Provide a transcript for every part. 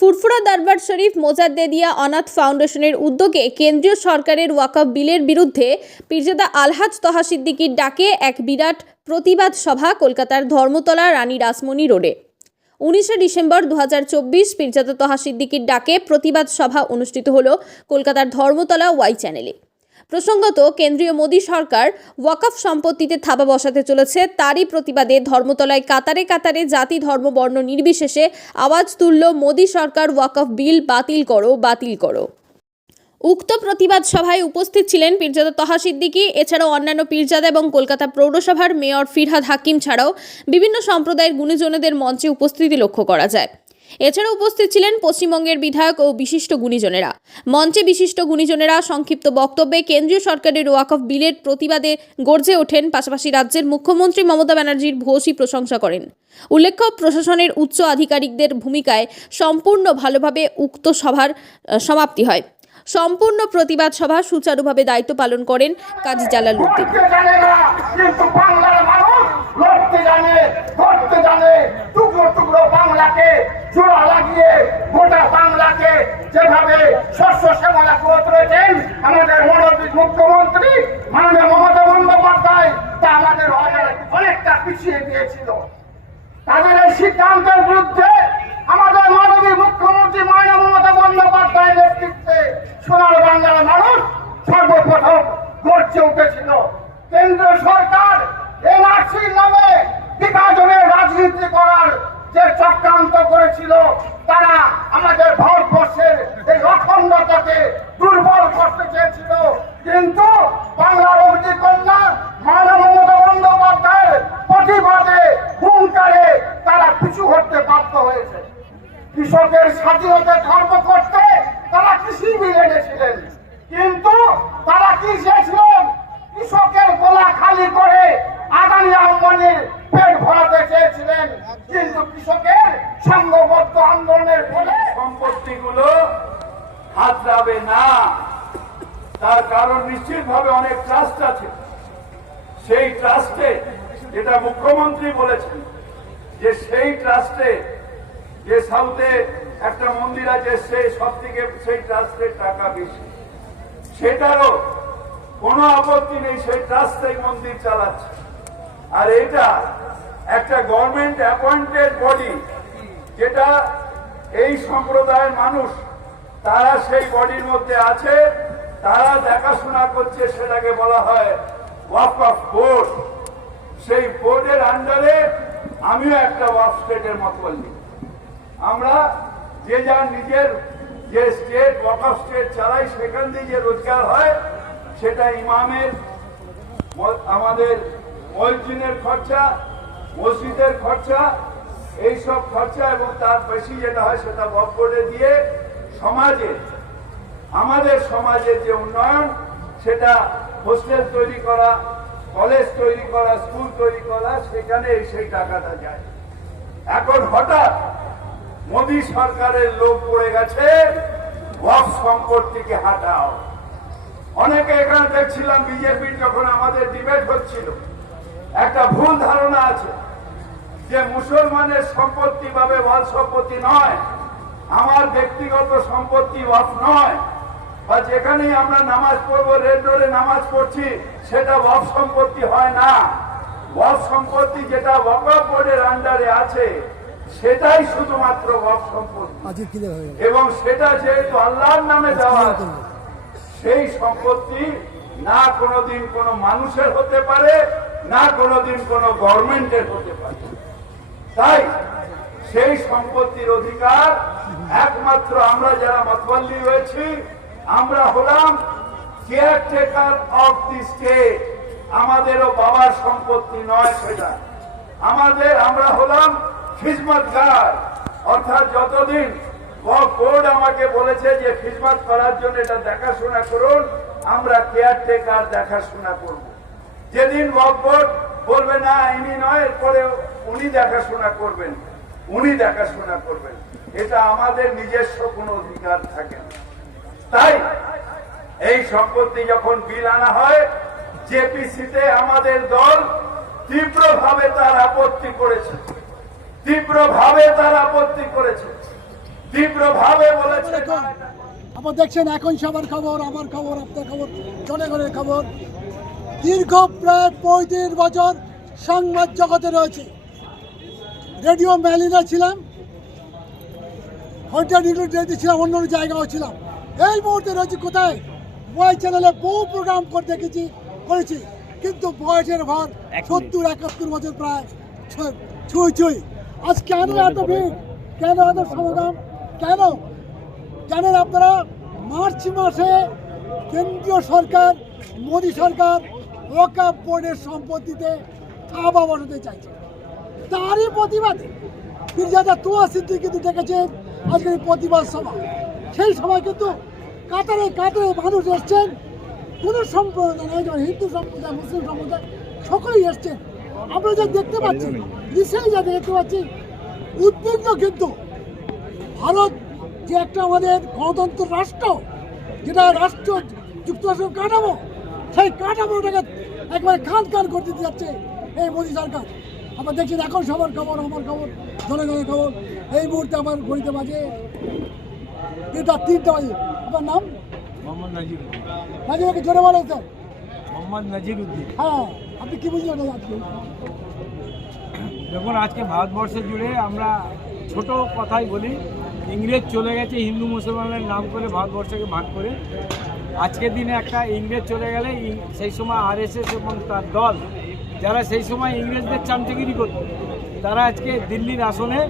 ফুরফুরা দরবার শরীফ মোজাদ্দেদিয়া অনাথ ফাউন্ডেশনের উদ্যোগে কেন্দ্রীয় সরকারের ওয়াকফ বিলের বিরুদ্ধে পীরজাদা আলহাজ তহা সিদ্দিকির ডাকে এক বিরাট প্রতিবাদ সভা কলকাতার ধর্মতলা রানী রাসমণি রোডে। উনিশে ডিসেম্বর দু হাজার চব্বিশ পীরজাদা তহা সিদ্দিকির ডাকে প্রতিবাদ সভা অনুষ্ঠিত হল কলকাতার ধর্মতলা ওয়াই চ্যানেলে। প্রসঙ্গত, কেন্দ্রীয় মোদী সরকার ওয়াকফ সম্পত্তিতে থাবা বসাতে চলেছে। তারই প্রতিবাদে ধর্মতলায় কাতারে কাতারে জাতি, ধর্ম, বর্ণ নির্বিশেষে আওয়াজ তুলল মোদী সরকার, ওয়াকফ বিল বাতিল করো বাতিল করো। উক্ত প্রতিবাদ সভায় উপস্থিত ছিলেন পীরজাদা তহা সিদ্দিকী, এছাড়াও অন্যান্য পীরজাদা এবং কলকাতা পৌরসভার মেয়র ফিরহাদ হাকিম ছাড়াও বিভিন্ন সম্প্রদায়ের গুণীজনেদের মঞ্চে উপস্থিতি লক্ষ্য করা যায়। এছাড়া উপস্থিত ছিলেন পশ্চিমবঙ্গের বিধায়ক ও বিশিষ্ট গুণীজনেরা। মঞ্চে বিশিষ্ট গুণীজনেরা সংক্ষিপ্ত বক্তব্যে কেন্দ্রীয় সরকারের ওয়াকফ বিলের প্রতিবাদে গর্জে ওঠেন, পাশাপাশি রাজ্যের মুখ্যমন্ত্রী মমতা ব্যানার্জির ভূয়সী প্রশংসা করেন। উল্লেখ্য, প্রশাসনের উচ্চ আধিকারিকদের ভূমিকায় সম্পূর্ণ ভালোভাবে উক্ত সভার সমাপ্তি হয়। সম্পূর্ণ প্রতিবাদ সভা সুচারুভাবে দায়িত্ব পালন করেন কাজী জালাল উদ্দিন। করতে জানে, টুকরো টুকরো বাংলাকে জোড়া লাগিয়ে, গোটা বাংলাকে যেভাবে শস্য শ্যামলা গ্রোথ রয়েছেন আমাদের মনোবিদ মুখ্যমন্ত্রী মাননীয় মমতা বন্দ্যোপাধ্যায়, তা আমাদের অনেকটা পিছিয়ে দিয়েছিল। তাদের এই সিদ্ধান্তের বিরুদ্ধে আমাদের মাননীয় মুখ্যমন্ত্রী মাননীয় মমতা বন্দ্যোপাধ্যায়ের নেতৃত্বে সোনার বাংলার মানুষ সর্বপ্রথম গর্জে উঠেছিল। কেন্দ্র সরকার এনআরসি নামে বিভাজনের রাজনীতি করার যে চক্রান্ত করেছিল, তারা আমাদের ভারতবর্ষের এই অখণ্ডতাকে দুর্বল করতে চেয়েছিল। কিন্তু বাংলার অভিযোগ কন্যা মানব মমতা বন্দ্যোপাধ্যায়ের প্রতিবাদে হুঙ্কারে তারা পিছু হতে বাধ্য হয়েছে। কৃষকের স্বাধীনতা ধর্ম করতে তারা কৃষি বিল এনেছিলেন কিন্তু তারা কি চেয়েছিলেন কৃষকের গোলা খালি করে আদানি আম্বানির পেট ভরাতে চেয়েছিলেন কিন্তু কৃষকের সংঘবদ্ধ আন্দোলনের ফলে সম্পত্তিগুলো হাতড়াবে না। তার কারণ নিশ্চিতভাবে অনেক ট্রাস্ট আছে। সেই ট্রাস্টে যেটা মুখ্যমন্ত্রী বলেছেন, যে সেই ট্রাস্টে যে সাউথে একটা মন্দির আছে সেই সব থেকে সেই ট্রাস্টের টাকা বেশি। সেটারও কোনো আপত্তি নেই, সেই ট্রাস্ট মন্দির চালাচ্ছে। আর এটা একটা গভর্নমেন্ট অ্যাপয়েন্টেড বডি যেটা এই সম্প্রদায়ের মানুষ তারা সেই বডির মধ্যে আছে, তারা দেখাশোনা করছে, সেটাকে বলা হয় অফ বোর্ড। সেই বোর্ডের আন্ডারে আমিও একটা ওয়াক স্টেটের মতবল্লি আমরা যে যার নিজের যে স্টেট ওয়াক অফ স্টেট চালাই, সেখান দিয়ে যে রোজগার হয়, সেটা ইমামের আমাদের মসজিদের খরচা মসজিদের খরচা এই সব খরচা এবং তার বেশি যেটা হয়, সেটা বকবোর্ডে দিয়ে সমাজে, আমাদের সমাজের যে উন্নয়ন, সেটা হোস্টেল তৈরি করা, কলেজ তৈরি করা, স্কুল তৈরি করা, সেখানে সেই টাকাটা যায়। এখন হঠাৎ মোদী সরকারের লোক পড়ে গেছে সম্পত্তিকে হাটাও। অনেকে এখানে দেখছিলাম বিজেপির যখন আমাদের ডিবেট হচ্ছিল, একটা ভুল ধারণা আছে যে মুসলমানের সম্পত্তি ভাবে ওয়াল সম্পত্তি নয় আমার ব্যক্তিগত সম্পত্তি ওয়াফ নয়। বা যেখানেই আমরা নামাজ পড়ব রেড রোডে নামাজ পড়ছি সেটা ওয়াফ সম্পত্তি হয় না। ওয়াফ সম্পত্তি যেটা ওয়াকফ বোর্ডের আন্ডারে আছে সেটাই শুধুমাত্র ওয়াফ সম্পত্তি। এবং সেটা যেহেতু আল্লাহর নামে দেওয়া সেই সম্পত্তি না কোনোদিন কোনো মানুষের হতে পারে না কোনোদিন কোনো গভর্নমেন্টের হতে পারে। তাই সেই সম্পত্তির অধিকার একমাত্র আমরা যারা মতবল্লি হয়েছি আমরা হলাম কেয়ারটেকার অফ দি স্টেট আমাদেরও বাবার সম্পত্তি নয় সেটা। আমাদের, আমরা হলাম খিজমতগার। অর্থাৎ যতদিন বোর্ড আমাকে বলেছে যে খিজমত করার জন্য এটা দেখাশোনা করুন, আমরা কেয়ারটেকার দেখাশোনা করব। যেদিন বোর্ড বলবে, না, ইনি নয় এরপরে উনি দেখাশোনা করবেন। উনি দেখাশোনা করবেন। এটা আমাদের নিজস্ব কোনো অধিকার থাকে না। তাই এই সম্পত্তি যখন বিল আনা হয়, জেপিসিতে আমাদের দল তীব্রভাবে তার আপত্তি করেছে। তীব্রভাবে তার আপত্তি করেছে। তীব্রভাবে বলেছেন আপনার দেখছেন, এখন সবার খবর, আমার খবর, আপনার খবর, জনগণের খবর। দীর্ঘ প্রায় পঁয়ত্রিশ বছর সংবাদ জগতে রয়েছে। রেডিও ম্যালিনা ছিলাম। হন্টার রেডিও ছিলাম অন্য অন্য জায়গাও ছিলাম। এই মুহূর্তে রয়েছে কোথায়? ওয়াই চ্যানেলে বহু প্রোগ্রাম করে দেখেছি করেছি। কিন্তু বয়সের ভার সত্তর একাত্তর বছর প্রায় ছুঁই ছুঁই। আজ কেন এত ভিড়? কেন এত সমাগম? কেন? জানেন আপনারা মার্চ মাসে কেন্দ্রীয় সরকার মোদী সরকার ওয়াকাপ বোর্ডের সম্পত্তিতে থাবা বসাতে চাইছে। তারই প্রতিবাদে। পীরজাদা তুয়া সিদ্ধি কিন্তু ডেকেছেন আজকের প্রতিবাদ সভা। সেই সময় কিন্তু কাতারে কাতারে মানুষ এসছেন। কোনো সম্প্রদায় নয় হিন্দু সম্প্রদায়, মুসলিম সম্প্রদায়, সকলেই এসছেন। আমরা যা দেখতে পাচ্ছি রিসেন্টলি যা দেখতে পাচ্ছি, উদ্বিগ্ন কিন্তু ভারত যে একটা আমাদের গণতন্ত্র রাষ্ট্র, যেটা রাষ্ট্র যুক্তরাষ্ট্র কাঠামো, সেই কাঠামোটাকে একবারে খান খান করে দিতে যাচ্ছে এই মোদী সরকার। আমরা দেখছি এখন সবার খবর আমার খবর জনগণের খবর। এই মুহূর্তে আমার ঘড়িতে বাজে তিনটা তিনটা বাজে। আপনার নাম? মোহাম্মদ মাঝে মাঝে জোরে বলো স্যার। মোহাম্মদ নাজিরুদ্দিন। হ্যাঁ আপনি কি বুঝলেন আজকে? দেখুন আজকে ভারতবর্ষে জুড়ে আমরা ছোট কথাই বলি ইংরেজ চলে গেছে হিন্দু মুসলমানের নাম করে ভারতবর্ষকে ভাগ করে। আজকের দিনে একটা ইংরেজ চলে গেলে সেই সময় আরএসএস এবং তার দল, যারা সেই সময় ইংরেজদের চামচাগিরি করত, তারা আজকে দিল্লির আসনে,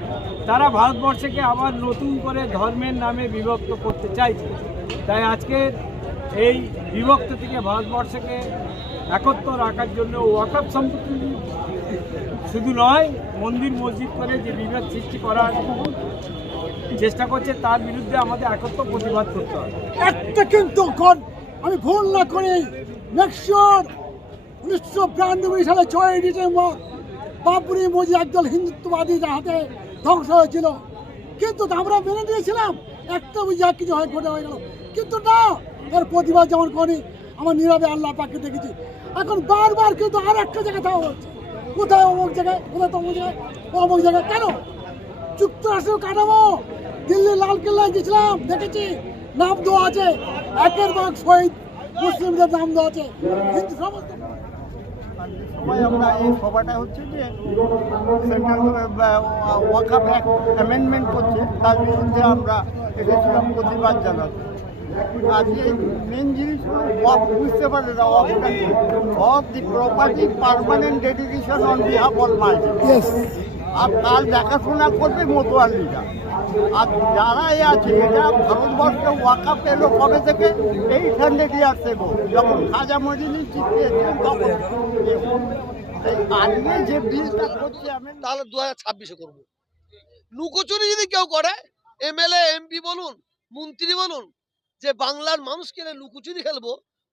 তারা ভারতবর্ষকে আবার নতুন করে ধর্মের নামে বিভক্ত করতে চাইছে। তাই আজকে এই বিভক্ত থেকে ভারতবর্ষকে একত্র রাখার জন্য ওয়াকআপ সম্পত্তি শুধু নয়, মন্দির, মসজিদ করে যে বিভেদ সৃষ্টি করার চেষ্টা করছে, তার বিরুদ্ধে আমাদের একত্র প্রতিবাদ করতে হবে। একটা কিন্তু কোন, আমি ভুল না করি। উনিশশো বিরানব্বই সালে ছয় ডিসেম্বর বাবরি মসজিদ একদল হিন্দুত্ববাদীদের হাতে ধ্বংস হয়েছিল। কিন্তু আমরা মেনে নিয়েছিলাম, একটা বুঝি আর কিছু হয়, ঘটে হয়ে গেল। কিন্তু না, এর প্রতিবাদ যেমন করি, আমার নীরবে আল্লাহ পাকে দেখেছি। এখন বারবার কিন্তু আর একটা জায়গায় থাকা হচ্ছে। কোথায় অমুক জায়গায়, কোথায় তমুক জায়গায় অমুক জায়গায়? কেন? যুক্তরাষ্ট্র কাঠামো দিল্লি লাল কেল্লায় গেছিলাম, দেখেছি। নাম দেওয়া আছে, একের ভাগ শহীদ, মুসলিমদের নাম দেওয়া আছে। কিন্তু সমস্ত সময় আমরা এই সভাটা হচ্ছে যে সেন্ট্রাল ওয়াকাপ অ্যামেন্ডমেন্ট করছে, তার বিরুদ্ধে আমরা এসেছিলাম প্রতিবাদ জানাতে। আজকে মেন জিনিস ওয়াক বুঝতে পারে না কি of the property permanent dedication on behalf all margin আর তার দেখাশোনা করবে মতোয়াল্লিরা আর যারা এ আছে এটা ভারতবর্ষে ওয়াকাপ এলো কবে থেকে? এইট হান্ড্রেড ইয়ার্স এগো যখন খাজা মজিনী চিঠিয়েছিলেন তখন। এই আজকে যে বিলটা করছে আমি তাহলে দু হাজার ছাব্বিশে করব। লুকোচুরি যদি কেউ করে এমএলএ এমপি বলুন মন্ত্রী বলুন যে বাংলার মানুষকে নিয়ে লুকোচুরি খেলব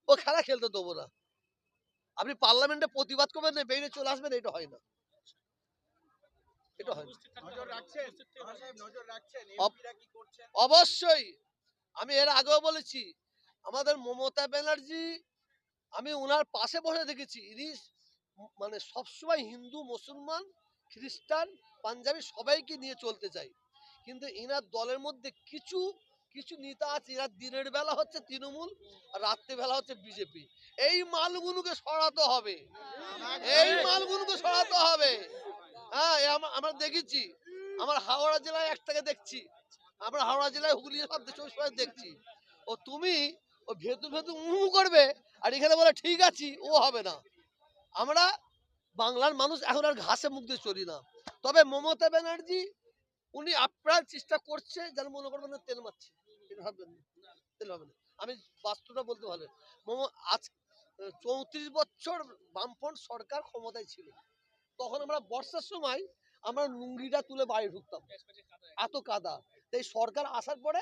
ও খেলা খেলতে দেবো না। আপনি পার্লামেন্টে প্রতিবাদ করবেন না বেরিয়ে চলে আসবেন এটা হয় না। এটা হয় অবশ্যই। আমি এর আগেও বলেছি আমাদের মমতা ব্যানার্জি আমি ওনার পাশে বসে দেখেছি ইনি মানে সবসময় হিন্দু মুসলমান খ্রিস্টান পাঞ্জাবি সবাইকে নিয়ে চলতে চাই। কিন্তু এনার দলের মধ্যে কিছু কিছু নেতা আছে, এরা দিনের বেলা হচ্ছে তৃণমূল আর রাত্রে বেলা হচ্ছে বিজেপি। এই মালগুলোকে সরাতে হবে। এই মালগুলোকে সরাতে হবে। হ্যাঁ আমরা দেখেছি। আমার হাওড়া জেলায় একটাকে দেখছি। আমরা হাওড়া জেলায় হুগলি সব দেশ- দেখছি। ও তুমি, ও ভেতু ভেতু উঁ করবে আর এখানে বলে, ঠিক আছি, ও হবে না। আমরা বাংলার মানুষ এখন আর ঘাসে মুখ দিয়ে চলি না। তবে মমতা ব্যানার্জি, উনি আপ্রাণ চেষ্টা করছে যেন মনে করবেন তেল মারছে। না, তেল হবে না। আমি বাস্তবটা বলতে ভালো আজ চৌত্রিশ বছর বামফ্রন্ট সরকার ক্ষমতায় ছিল। তখন আমরা বর্ষার সময় আমরা লুঙ্গিটা তুলে বাড়ি ঢুকতাম। এত কাদা। তাই সরকার আসার পরে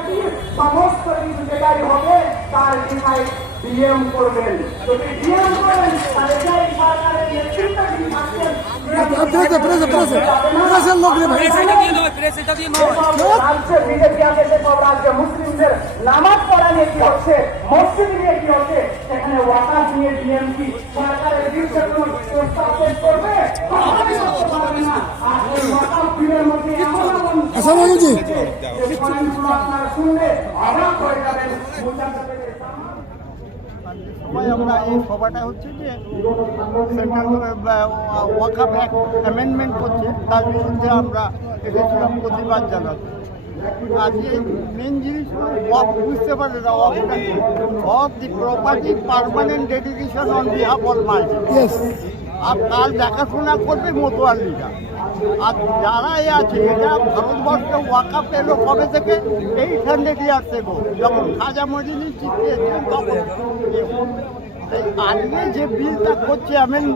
সমস্ত কিছু যেটাই হবে তার বিধায় ডিএম করবেন। যদি ডিএম করেন তাহলে সেই সরকারের নেতৃত্বাধীন থাকছেন প্রেসে প্রেসে প্রেসে প্রেসের লোক রে ভাই। রাজ্যে বিজেপি আছে সেসব রাজ্যে মুসলিমদের নামাজ পড়া নিয়ে কি হচ্ছে? মসজিদ নিয়ে কি হচ্ছে? সেখানে ওয়াকাফ নিয়ে ডিএম কি সরকারের বিরুদ্ধে কোন প্রস্তাব পেশ করবে কখনোই করতে পারবে না আর ওই ওয়াকাফ বিলের মধ্যে এমন এমন হাসান আলমজি যে পয়েন্টগুলো আপনারা শুনলে অবাক হয়ে যাবেন মুজাদ্দেদের সবাই আমরা এই সভাটা হচ্ছে যে সেন্ট্রাল অ্যামেন্ডমেন্ট করছে। তার বিরুদ্ধে আমরা এসেছিলাম প্রতিবাদ জানাতে। আজকে মেন জিনিস ওয়াক বুঝতে পারে না of the property permanent dedication on behalf all multi আর তার দেখাশোনা করবে মতোয়ালিরা আর যারাই আছে এটা ভারতবর্ষে ওয়াকা এলো কবে থেকে? এইট হান্ড্রেড ইয়ার্স এগো যখন খাজা মজিনি চিঠিয়েছিলেন তখন। এই আজকে যে বিলটা করছে আমেন